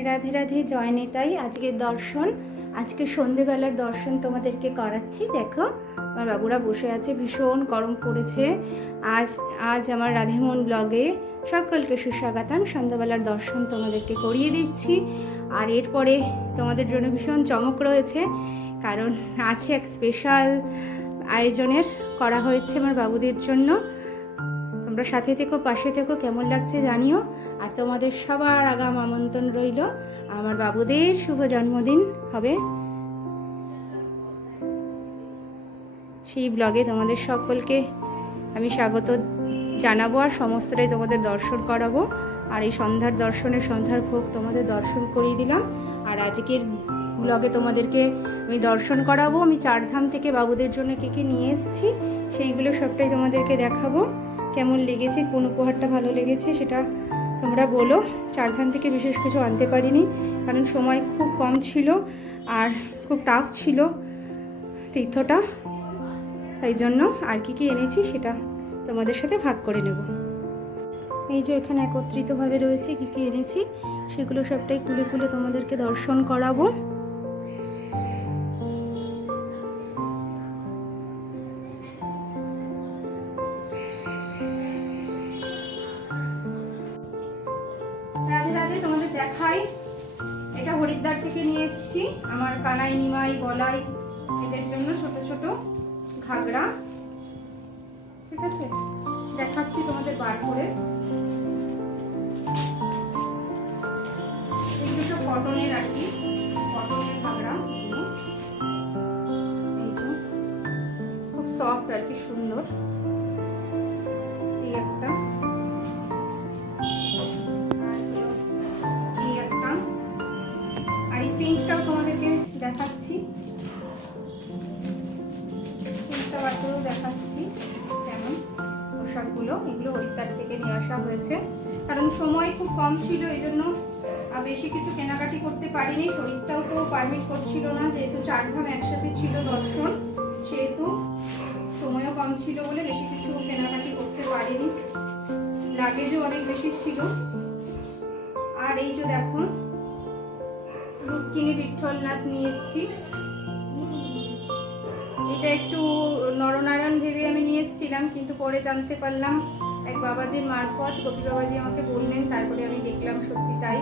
রাধে রাধে, জয় নেতাই, আজকের দর্শন। আজকে সন্ধেবেলার দর্শন তোমাদেরকে করাচ্ছি। দেখো, আমার বাবুরা বসে আছে, ভীষণ গরম পড়েছে। আজ আজ আমার রাধেমন ব্লগে সকলকে সুস্বাগতম। সন্ধ্যাবেলার দর্শন তোমাদেরকে করিয়ে দিচ্ছি। আর এরপরে তোমাদের জন্য ভীষণ চমক রয়েছে, কারণ আছে এক স্পেশাল আয়োজনের, করা হয়েছে আমার বাবুদের জন্য। তোমরা সাথে থেকো, পাশে থেকো, কেমন লাগছে জানিও। আর তোমাদের সবার আগাম আমন্ত্রণ রইল, আমার বাবুদের শুভ জন্মদিন হবে। সেই ব্লগে তোমাদের সকলকে আমি স্বাগত জানাব আর সমস্তটাই তোমাদের দর্শন করাবো। আর এই সন্ধ্যার দর্শনের সন্ধ্যার ভোগ তোমাদের দর্শন করিয়ে দিলাম। আর আজকের ব্লগে তোমাদেরকে আমি দর্শন করাবো। আমি চারধাম থেকে বাবুদের জন্য কে কে নিয়ে এসেছি, সেইগুলো সবটাই তোমাদেরকে দেখাবো। কেমন লেগেছে, কোন উপহারটা ভালো লেগেছে সেটা তোমরা বলো। চারধাম থেকে বিশেষ কিছু আনতে পারিনি, কারণ সময় খুব কম ছিল আর খুব টাফ ছিল তীর্থটা। তাই জন্য আর কি কি এনেছি সেটা তোমাদের সাথে ভাগ করে নেব। এই যে এখানে একত্রিতভাবে রয়েছে কি কি এনেছি, সেগুলো সবটাই খুলে খুলে তোমাদেরকে দর্শন করাবো। নিমাই এদের জন্য ছোট ছোট ঘাগরা। ঠিক আছে? দেখাচ্ছি তোমাদের বার করে। এগুলো কটনের আর কি কটনের যে, খুব সফট আর কি, সুন্দর। এই একটা। এই একটা। আর এই পিঙ্কটাও তোমাদেরকে দেখাচ্ছি। এগুলো হরিদ্বার থেকে নিয়ে আসা হয়েছে। কারণ সময় খুব কম ছিল এই জন্য বেশি কিছু কেনাকাটি করতে পারিনি। শরীরটাও তো পারমিট করছিল না, যেহেতু চার ধাম একসাথে ছিল দর্শন, সেহেতু সময়ও কম ছিল বলে বেশি কিছু কেনাকাটি করতে পারিনি। লাগেজও অনেক বেশি ছিল। আর এই যে দেখো রুক্মিণী বিঠলনাথ নিয়ে এসেছি। এটা একটু নরনারায়ণ ভেবে আমি নিয়ে এসেছিলাম, কিন্তু পরে জানতে পারলাম এক বাবাজির মারফত, গোপী বাবাজি আমাকে বললেন, তারপরে আমি দেখলাম সত্যি তাই।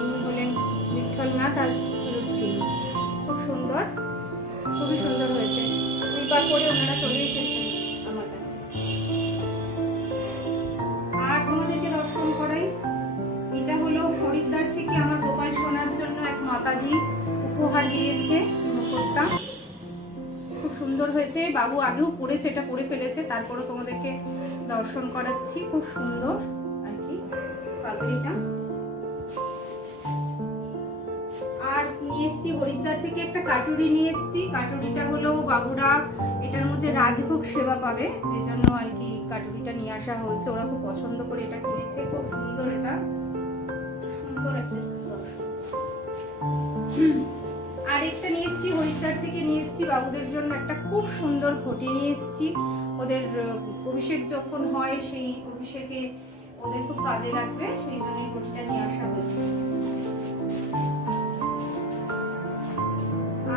ইনি হলেন বিঠলনাথ আর রুক্মিণী খুব সুন্দর, খুবই সুন্দর হয়েছে। কৃপা করে ওনারা চলে এসেছেন আমার কাছে। আর দর্শন করাই, এটা হলো হরিদ্বার থেকে আমার গোপাল সোনার জন্য এক মাতাজি উপহার দিয়েছে। সুন্দর হয়েছে। বাবু আগেও পড়েছে, এটা পরে ফেলেছে। তারপরে তোমাদেরকে দর্শন করাচ্ছি। খুব সুন্দর আর কি পাগড়িটা আর নিয়ে এসেছি হরিদ্বার থেকে একটা কাটুরি নিয়ে এসেছি। কাটুরিটা হলো বাবুরা, এটার মধ্যে রাজভোগ সেবা পাবে। এই জন্য আর কি কাটুরিটা নিয়ে আসা হয়েছে। ওরা খুব পছন্দ করে এটা কিনেছে। খুব সুন্দর এটা। সুন্দর একটা দর্শন। আরেকটা নিয়ে এসেছি, হরিদ্বার থেকে নিয়ে এসেছি। বাবুদের জন্য একটা খুব সুন্দর ঘটি নিয়ে এসেছি। ওদের অভিষেক যখন হয়, সেই অভিষেকে ওদের খুব কাজে লাগবে, সেই জন্য এই ঘটিটা নিয়ে আসা হয়েছে।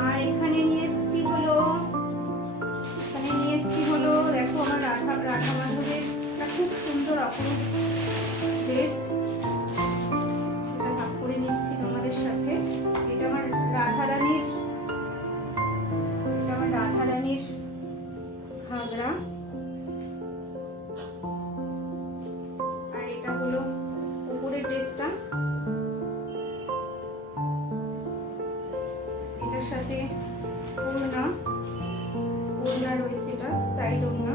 আর এখানে নিয়ে এসেছি হলো, এখানে নিয়ে এসেছি হলো, দেখো আমার রাধা রাধা মাধবের একটা খুব সুন্দর অপরূপ ড্রেস সাথে ওড়না ওড়না রয়েছে এটা সাইড ওড়না।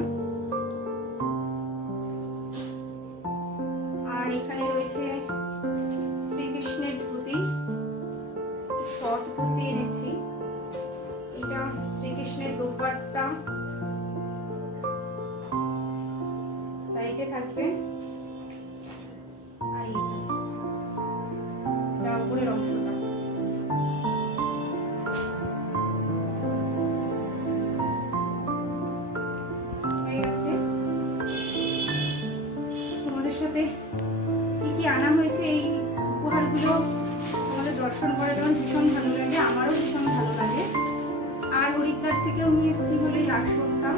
হরিদ্বার থেকেও নিয়ে এসেছি হলো আসনটা।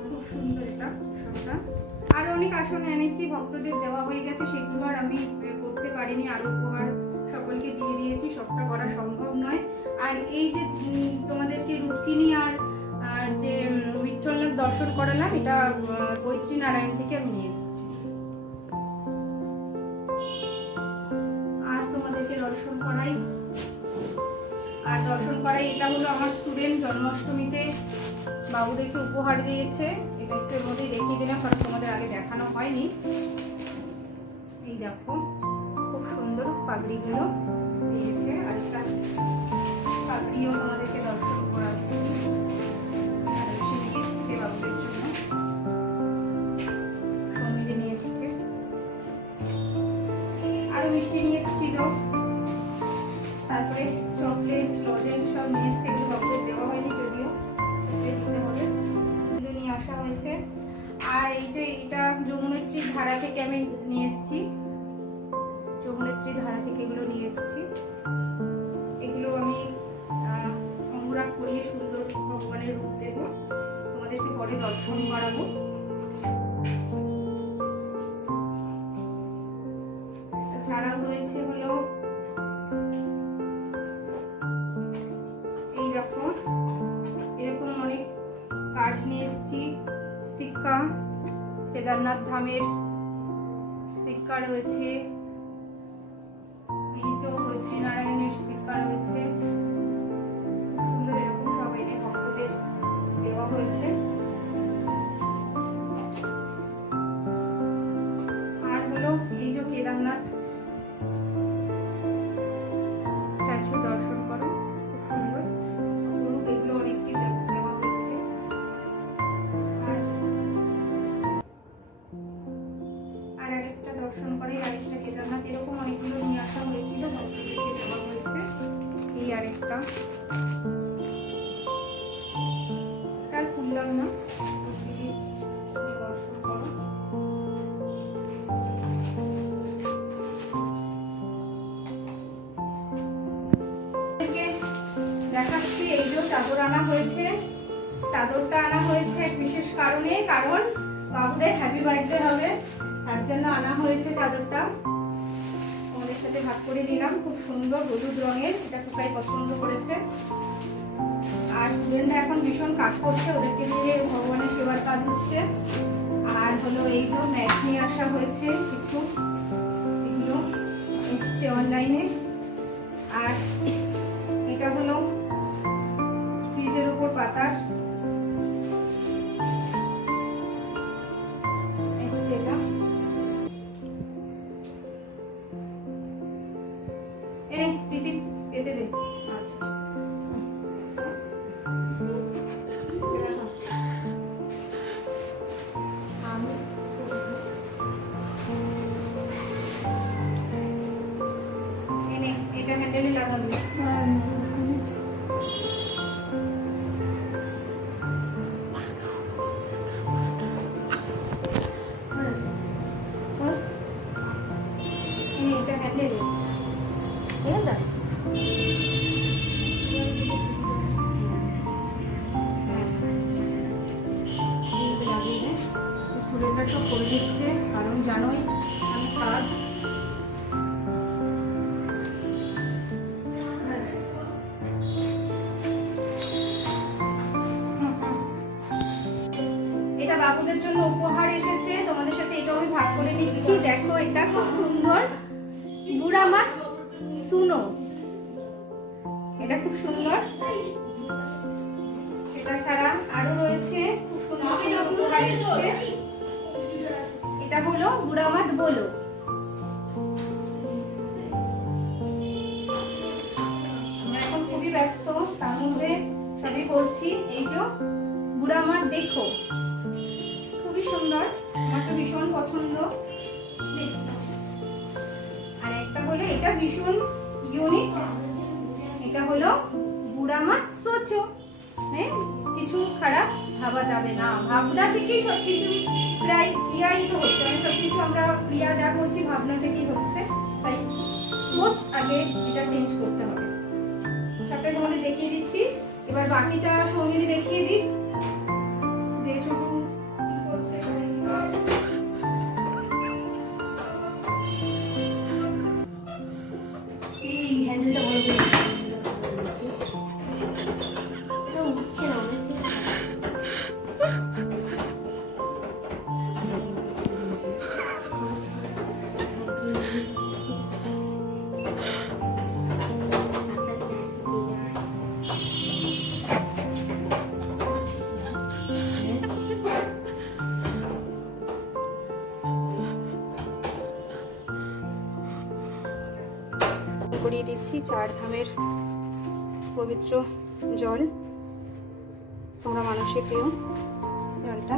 খুব সুন্দর এটা আসনটা। আর অনেক আসন এনেছি ভক্তদের দেওয়া হয়ে গেছে সেগুলো আর আমি করতে পারিনি আরও উপহার সকলকে দিয়ে দিয়েছি সবটা করা সম্ভব নয়। আর এই যে তোমাদেরকে রুক্মিণী আর আর যে উম, বিঠ্ঠলনাথ দর্শন করালাম এটা বৈত্রী নারায়ণ থেকে আমি নিয়ে এসেছি। আর তোমাদেরকে দর্শন করাই দর্শন করাই। এটা হলো আমার স্টুডেন্ট জন্মাষ্টমীতে বাবুদেরকে উপহার দিয়েছে। এটা একটু এর মধ্যেই দেখিয়ে দিলাম, কারণ তোমাদের আগে দেখানো হয়নি। এই দেখো, খুব সুন্দর পাগড়িগুলো দিয়েছে। আর একটা পাগড়িও তোমাদেরকে দর্শন যমুনেত্রী থেকে এগুলো নিয়ে এসেছি। এগুলো আমি অঙ্গরাগ করিয়ে সুন্দর ভগবানের রূপ দেব। তোমাদেরকে পরে দর্শন করাবো। এছাড়াও রয়েছে হলো, এই দেখো, এরকম অনেক কাঠ নিয়ে এসেছি। সিক্কা, কেদারনাথ ধামের সিক্কা রয়েছে। এই ও বৈদ্রীনারায়ণের সিক্কা করা হয়েছে সুন্দর এরকম সব এনে দেওয়া হয়েছে চাদর আনা হয়েছে। চাদরটা আনা হয়েছে এক বিশেষ কারণে, কারণ বাবুদের হ্যাপি বার্থডে হবে। তার জন্য আনা হয়েছে চাদরটা। আমাদের সাথে ভাগ করে নিলাম। খুব সুন্দর হলুদ রঙের, এটা টুকাই পছন্দ করেছে। আর স্টুডেন্টরা এখন ভীষণ কাজ করছে, ওদেরকে দিয়ে ভগবানের সেবার কাজ হচ্ছে। আর হলো এই যে ম্যাট নিয়ে আসা হয়েছে কিছু। এগুলো এসছে অনলাইনে আর এনে প্রীতি জন্য উপহার এসেছে। তোমাদের সাথে এটাও আমি ভাগ করে নিচ্ছি। দেখো, এটা খুব সুন্দর। বুড়ামা সুনো এটা খুব সুন্দর। সেটা ছাড়া আরও রয়েছে এটা হলো বুড়ামাত বলো আমরা এখন খুবই ব্যস্ত, তার মধ্যে সবই করছি। এই যে বুড়ামাত দেখো। ভীষণ ইউনিক। এটা হলো বুড়ামাত সোচো। হ্যাঁ কিছু খারাপ ভাবা যাবে না। ভাবনা থেকেই সবকিছু প্রায় ক্রিয়াই তো হচ্ছে। মানে সবকিছু আমরা ক্রিয়া যা করছি, ভাবনা থেকেই হচ্ছে। তাই সোচ আগে এটা চেঞ্জ করতে হবে। সবটাই তোমাদের দেখিয়ে দিচ্ছি। এবার বাকিটা সৌমিলি দেখিয়ে দিই করিয়ে দিচ্ছি চার ধামের পবিত্র জল। তোমরা মানুষে পেও জলটা।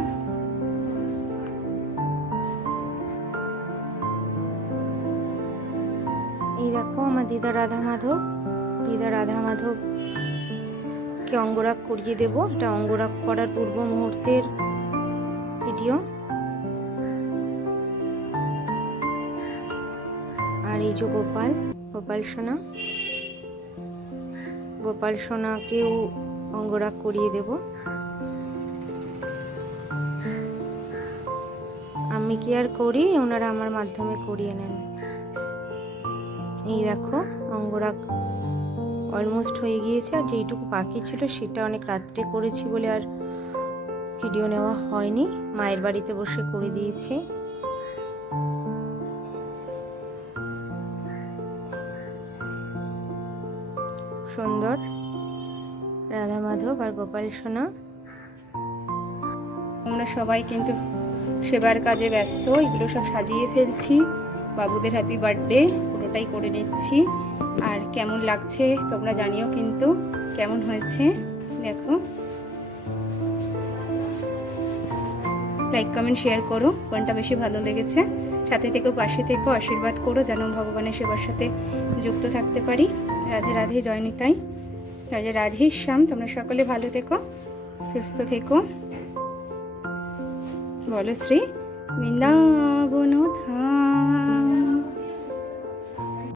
এই দেখো আমার দিদা রাধা মাধব। দিদা রাধা মাধব কে অঙ্গরাগ করিয়ে দেব। এটা অঙ্গরাগ করার পূর্ব মুহূর্তের ভিডিও আর এই যে গোপাল গোপাল সোনা। গোপাল সোনাকেও অঙ্গরাগ করিয়ে দেব। আমি কি আর করি? ওনারা আমার মাধ্যমে করিয়ে নেন। এই দেখো, অঙ্গরাগ অলমোস্ট হয়ে গিয়েছে। আর যেইটুকু বাকি ছিল, সেটা অনেক রাত্রে করেছি বলে আর ভিডিও নেওয়া হয়নি। মায়ের বাড়িতে বসে করে দিয়েছি। সুন্দর, রাধা মাধব আর গোপাল সোনা। আমরা সবাই কিন্তু সেবার কাজে ব্যস্ত, এগুলো সব সাজিয়ে ফেলছি। বাবুদের হ্যাপি বার্থডে পুরোটাই করে নিচ্ছি। আর কেমন লাগছে তোমরা জানিও কিন্তু, কেমন হয়েছে দেখো। লাইক কমেন্ট শেয়ার করো কোনটা বেশি ভালো লেগেছে। সাথে থেকো পাশে থেকো আশীর্বাদ করো, যেন ভগবানের সেবার সাথে যুক্ত থাকতে পারি। রাধে রাধে জয়নিতাই নিতাই। জয় জয় রাধে, শ্যাম, তোমরা সকলে ভালো থেকো, সুস্থ থেকো। বলো শ্রী বৃন্দাবন ধাম